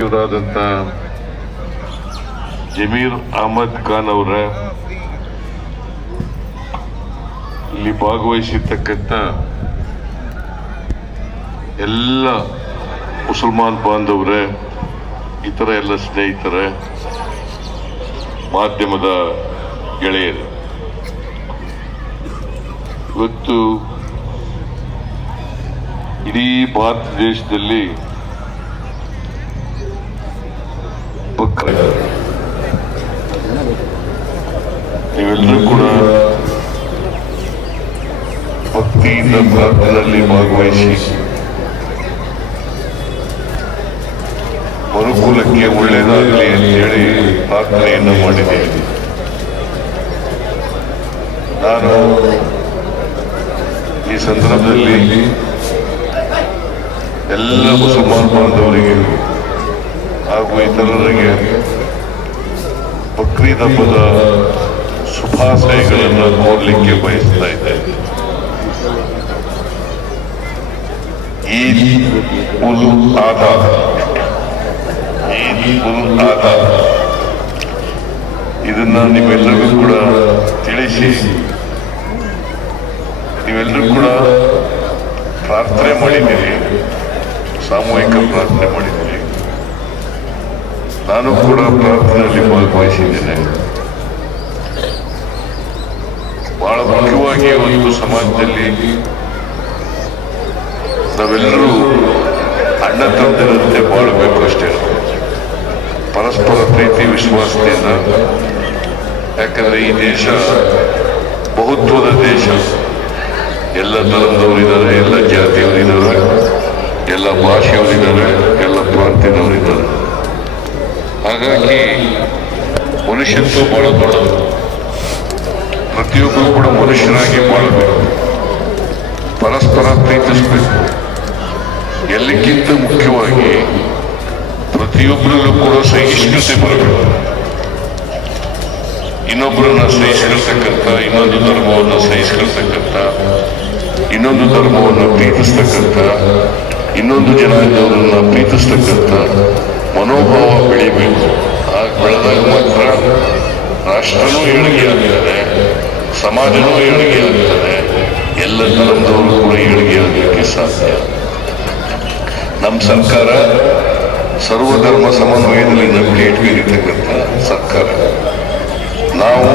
ಇವರಾದಂಥ ಜಮೀರ್ ಅಹಮದ್ ಖಾನ್ ಅವರ ಇಲ್ಲಿ ಭಾಗವಹಿಸಿರ್ತಕ್ಕಂಥ ಎಲ್ಲ ಮುಸಲ್ಮಾನ್ ಬಾಂಧವರೇ, ಇತರ ಎಲ್ಲ ಸ್ನೇಹಿತರೇ, ಮಾಧ್ಯಮದ ಗೆಳೆಯರು, ಇವತ್ತು ಇಡೀ ಭಾರತ ದೇಶದಲ್ಲಿ ನೀವೆಲ್ಲರೂ ಕೂಡ ಭಕ್ತಿಯಿಂದ ಪ್ರಾರ್ಥನೆಯಲ್ಲಿ ಭಾಗವಹಿಸಿ ಮನುಕುಲಕ್ಕೆ ಒಳ್ಳೆಯದಾಗಲಿ ಅಂತೇಳಿ ಪ್ರಾರ್ಥನೆಯನ್ನು ಮಾಡಿದ್ದೇನೆ. ನಾನು ಈ ಸಂದರ್ಭದಲ್ಲಿ ಎಲ್ಲ ಮುಸಲ್ಮಾನ್ ಬಾಂಧವರಿಗೆ ಹಾಗೂ ಇತರರಿಗೆ ಬಕ್ರೀದ್ ಹಬ್ಬದ ಶುಭಾಶಯಗಳನ್ನು ಕೋರಲಿಕ್ಕೆ ಬಯಸ್ತಾ ಇದ್ದೇನೆ. ಈದ್ ಉಲ್ ಆದಾ, ಈದ್ ಉಲ್ ಆದಾ ಇದನ್ನ ನೀವೆಲ್ಲರಿಗೂ ಕೂಡ ತಿಳಿಸಿ, ನೀವೆಲ್ಲರೂ ಕೂಡ ಪ್ರಾರ್ಥನೆ ಮಾಡಿದ್ದೀರಿ, ಸಾಮೂಹಿಕ ಪ್ರಾರ್ಥನೆ ಮಾಡಿದ್ದೀರಿ. ನಾನು ಕೂಡ ಪ್ರಾರ್ಥನೆಯಲ್ಲಿ ಭಾಗವಹಿಸಿದ್ದೇನೆ. ಬಹಳ ಮುಖ್ಯವಾಗಿ ಒಂದು ಸಮಾಜದಲ್ಲಿ ನಾವೆಲ್ಲರೂ ಅಣ್ಣ ತಮ್ಮಂದಿರಂತೆ ಬಾಳಬೇಕು ಅಷ್ಟೇ, ಪರಸ್ಪರ ಪ್ರೀತಿ ವಿಶ್ವಾಸದಿಂದ. ಯಾಕಂದ್ರೆ ಈ ದೇಶ ಬಹುತ್ವದ ದೇಶ, ಎಲ್ಲ ಧರ್ಮದವರಿದ್ದಾರೆ, ಎಲ್ಲ ಜಾತಿಯವರಿದ್ದಾರೆ, ಎಲ್ಲ ಭಾಷೆಯವರಿದ್ದಾರೆ, ಎಲ್ಲ ಪ್ರಾಂತ್ಯದವರಿದ್ದಾರೆ. ಹಾಗಾಗಿ ಮನುಷ್ಯತ್ವ ಬಹಳ ದೊಡ್ಡದು. ಪ್ರತಿಯೊಬ್ಬರು ಕೂಡ ಮನುಷ್ಯನಾಗಿ ಬಾಳಬೇಕು, ಪರಸ್ಪರ ಪ್ರೀತಿಸಬೇಕು. ಎಲ್ಲಕ್ಕಿಂತ ಮುಖ್ಯವಾಗಿ ಪ್ರತಿಯೊಬ್ಬರಲ್ಲೂ ಕೂಡ ಸಹಿಷ್ಣುತೆ ಬರಬೇಕು. ಇನ್ನೊಬ್ಬರನ್ನ ಸಹಿಸ್ಕೊಳ್ತಕ್ಕಂಥ, ಇನ್ನೊಂದು ಧರ್ಮವನ್ನು ಸಹಿಸ್ಕೊಳ್ತಕ್ಕಂಥ, ಇನ್ನೊಂದು ಧರ್ಮವನ್ನು ಪ್ರೀತಿಸ್ತಕ್ಕಂಥ, ಇನ್ನೊಂದು ಜನಾಂಗದವರನ್ನ ಪ್ರೀತಿಸ್ತಕ್ಕಂಥ ಮನೋಭಾವ ಬೆಳಿಬೇಕು. ಆಗ ಬೆಳೆದಾಗ ಮಾತ್ರ ರಾಷ್ಟ್ರನೂ ಏಳಿಗೆ ಆಗ್ತದೆ, ಸಮಾಜನೂ ಏಳಿಗೆ ಆಗ್ತದೆ, ಎಲ್ಲ ಧರ್ಮದವರು ಕೂಡ ಏಳಿಗೆ ಆಗಲಿಕ್ಕೆ ಸಾಧ್ಯ. ನಮ್ಮ ಸರ್ಕಾರ ಸರ್ವಧರ್ಮ ಸಮನ್ವಯದಲ್ಲಿ ನಂಬಿಕೆ ಇಟ್ಕೊಂಡಿರ್ತಕ್ಕಂಥ ಸರ್ಕಾರ. ನಾವು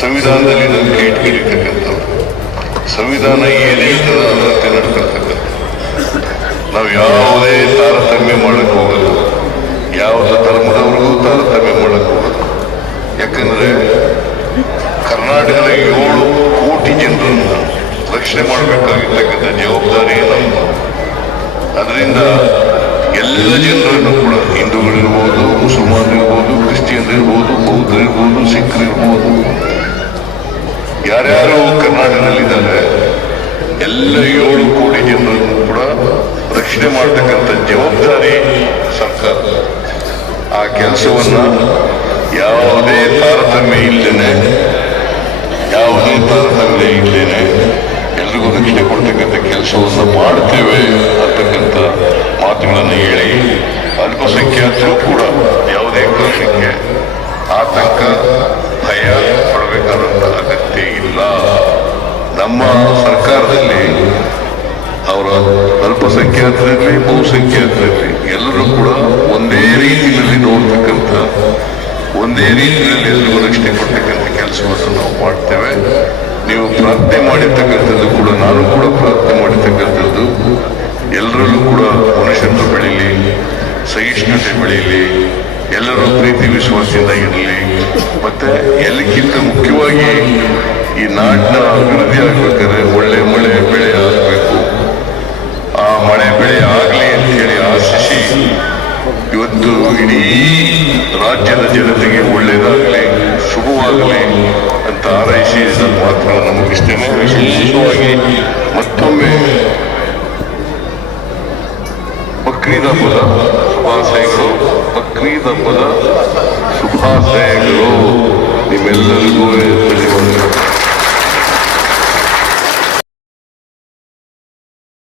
ಸಂವಿಧಾನದಲ್ಲಿ ನಂಬಿಕೆ ಇಟ್ಕೊಂಡಿರ್ತಕ್ಕಂಥವ್ರು. ಸಂವಿಧಾನ ಏನೇ ಇರ್ತದ ಅದರಂತೆ ನಡ್ಕೊಳ್ತಕ್ಕಂಥ. ನಾವು ಯಾವುದೇ ತಾರತಮ್ಯ ಮಾಡಕ್ ಹೋಗಲ್ಲ, ಯಾವುದೇ ಧರ್ಮದವ್ರಿಗೂ ತಾರತಮ್ಯ ಮಾಡಕ್ ಹೋಗಲ್ಲ. ಯಾಕಂದ್ರೆ ಕರ್ನಾಟಕದ 7 ಕೋಟಿ ಜನರನ್ನು ರಕ್ಷಣೆ ಮಾಡಬೇಕಾಗಿರ್ತಕ್ಕಂಥ ಜವಾಬ್ದಾರಿ ನಮ್ದು. ಅದರಿಂದ ಎಲ್ಲ ಜನರನ್ನು ಕೂಡ, ಹಿಂದೂಗಳಿರ್ಬೋದು, ಮುಸಲ್ಮಾನರಿರ್ಬೋದು, ಕ್ರಿಶ್ಚಿಯನ್ರಿರ್ಬೋದು, ಬೌದ್ಧರಿರ್ಬೋದು, ಸಿಖ್ರಿರ್ಬೋದು, ಯಾರ್ಯಾರು ಕರ್ನಾಟಕದಲ್ಲಿದ್ದಾರೆ ಎಲ್ಲ 7 ಕೋಟಿ ಜನರನ್ನು ಕೂಡ ರಕ್ಷಣೆ ಮಾಡತಕ್ಕಂಥ ಜವಾಬ್ದಾರಿ ಸರ್ಕಾರ. ಆ ಕೆಲಸವನ್ನ ಯಾವುದೇ ತಾರತಮ್ಯ ಇಲ್ದೇನೆ ಎಲ್ರಿಗೂ ರಕ್ಷಣೆ ಕೊಡ್ತಕ್ಕಂಥ ಕೆಲಸವನ್ನು ಮಾಡ್ತೇವೆ ಅಂತಕ್ಕಂಥ ಮಾತುಗಳನ್ನು ಹೇಳಿ, ಅಲ್ಪಸಂಖ್ಯಾತರು ಕೂಡ ಯಾವುದೇ ಕಾರಣಕ್ಕೆ ಆತಂಕ, ಭಯ ಪಡಬೇಕಾದಂಥ ಅಗತ್ಯ ಇಲ್ಲ. ನಮ್ಮ ಸರ್ಕಾರದಲ್ಲಿ ಅವರ ಅಲ್ಪಸಂಖ್ಯಾತರಿರಲಿ, ಬಹುಸಂಖ್ಯಾತರಿರಲಿ, ಎಲ್ಲರೂ ಕೂಡ ಒಂದೇ ರೀತಿಯಲ್ಲಿ ನೋಡ್ತಕ್ಕಂಥ, ಒಂದೇ ರೀತಿಯಲ್ಲಿ ಎಲ್ಲರಿಗೂ ರಕ್ಷಣೆ ಕೊಡ್ತಕ್ಕಂಥ ಕೆಲಸವನ್ನು ನಾವು ಮಾಡ್ತೇವೆ. ನೀವು ಪ್ರಾರ್ಥನೆ ಮಾಡಿರ್ತಕ್ಕಂಥದ್ದು ಕೂಡ, ನಾನು ಕೂಡ ಪ್ರಾರ್ಥನೆ ಮಾಡಿರ್ತಕ್ಕಂಥದ್ದು, ಎಲ್ಲರಲ್ಲೂ ಕೂಡ ಮನುಷ್ಯತ್ವ ಬೆಳೀಲಿ, ಸಹಿಷ್ಣುತೆ ಬೆಳೀಲಿ, ಎಲ್ಲರೂ ಪ್ರೀತಿ ವಿಶ್ವಾಸದಿಂದ ಇರಲಿ. ಮತ್ತೆ ಎಲ್ಲಕ್ಕಿಂತ ಮುಖ್ಯವಾಗಿ ಈ ನಾಡಿನ ಅಭಿವೃದ್ಧಿ ಆಗ್ಬೇಕಾದ್ರೆ ಒಳ್ಳೆ ಮಳೆ ಬೆಳೆ ಆಗಬೇಕು. ಆ ಮಳೆ ಬೆಳೆ ಆಗಲಿ ಅಂತ ಹೇಳಿ ಆಶಿಸಿ, ಇವತ್ತು ಇಡೀ ರಾಜ್ಯದ ಜನತೆಗೆ ಒಳ್ಳೆಯದಾಗಲಿ, ಶುಭವಾಗಲಿ ಅಂತ ಹಾರೈಸಿ ನನ್ನ ಮಾತುಗಳನ್ನು ಮುಗಿಸ್ತೇನೆ. ವಿಶೇಷವಾಗಿ ಮತ್ತೊಮ್ಮೆ ಬಕ್ರೀದ್ ಹಬ್ಬದ ಶುಭಾಶಯಗಳು, ಬಕ್ರೀದ್ ಹಬ್ಬದ ಶುಭಾಶಯಗಳು ನಿಮ್ಮೆಲ್ಲರಿಗೂ.